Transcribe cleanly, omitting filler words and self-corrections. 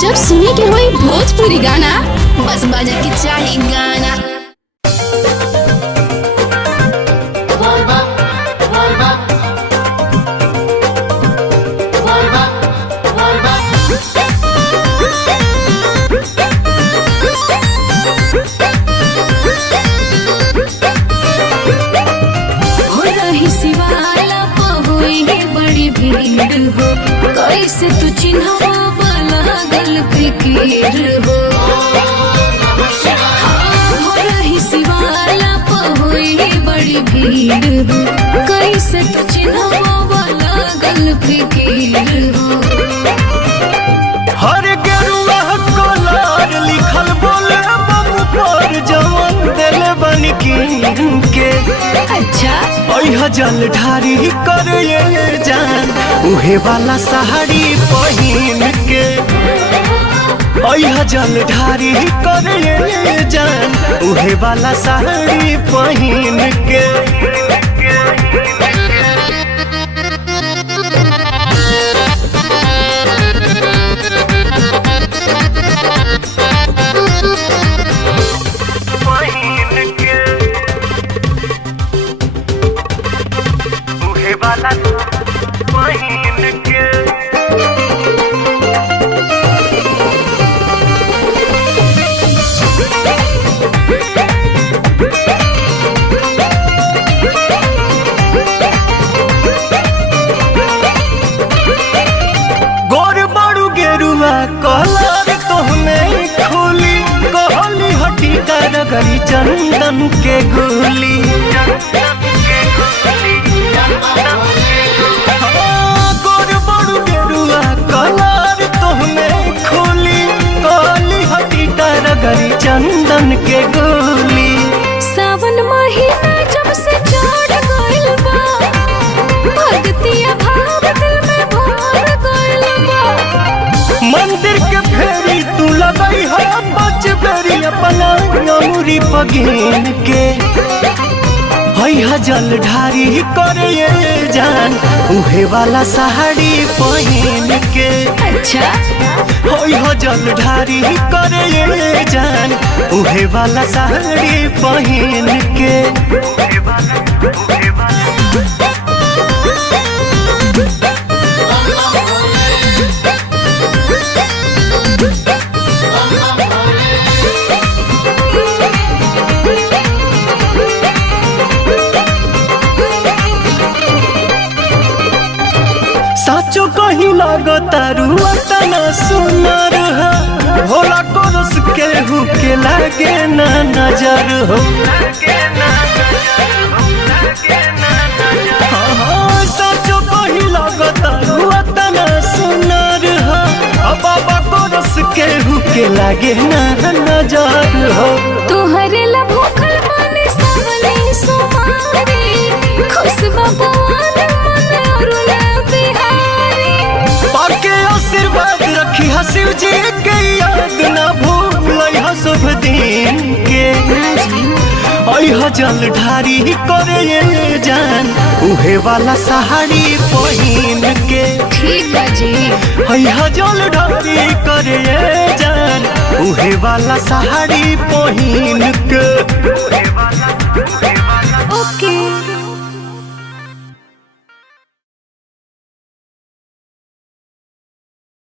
जब सुने के होई भोजपुरी गाना बस बजे के चाही गाना। कैसे तू चिन्हवा लागल फिकीर हो रही शिवाला पहुई बड़ी भीड़ हो। कैसे तू चिन्हवा लागल फिकीर हो। हर गेरुआ कलर लिखल बोले बम पर जवन दिल बन के अच्छा जल ढारी कर जान उहे वाला साड़ी पहिन के जल ढारी कर जान उहे वाला साड़ी पहिन के। कलर तोहमे खोली कहली हटी करगरी चंदन के गोली गोर बड़ू गेरुआ कलर तोहमे खोली कहली हटी करगरी चंदन के गोली। सावन महीना जब से चढ़ गइल बा भक्तिया भाव दिल में भर गइल बा। मंदिर के फेरी तू लगई है बच बेरी अपना अमूरी पगीन के जल ढारी कर जान उहे वाला साड़ी पहिन के। अच्छा जल ढारी कर जान उहे वाला साड़ी पहिन के। साचो कहीं लागतारू तना सुनर हो भोला कोरस के हुके लागे ना नजर हो। साचो कहीं लागतारू तना सुनर हो बाबा कोरस के हुके लागे ना नजर हो। तोहरे ला भूखल माने सावली सुमारी खुशबा पवन मन अरुला बिहारी। पाके आशीर्वाद रखी शिव जी के याद ना भूल शुभ दिन के। जल ढारी कर जान उहे वाला साड़ी पहिन के। ठीक बा जी जल ढारी कर जान उहे वाला साड़ी पहिन के।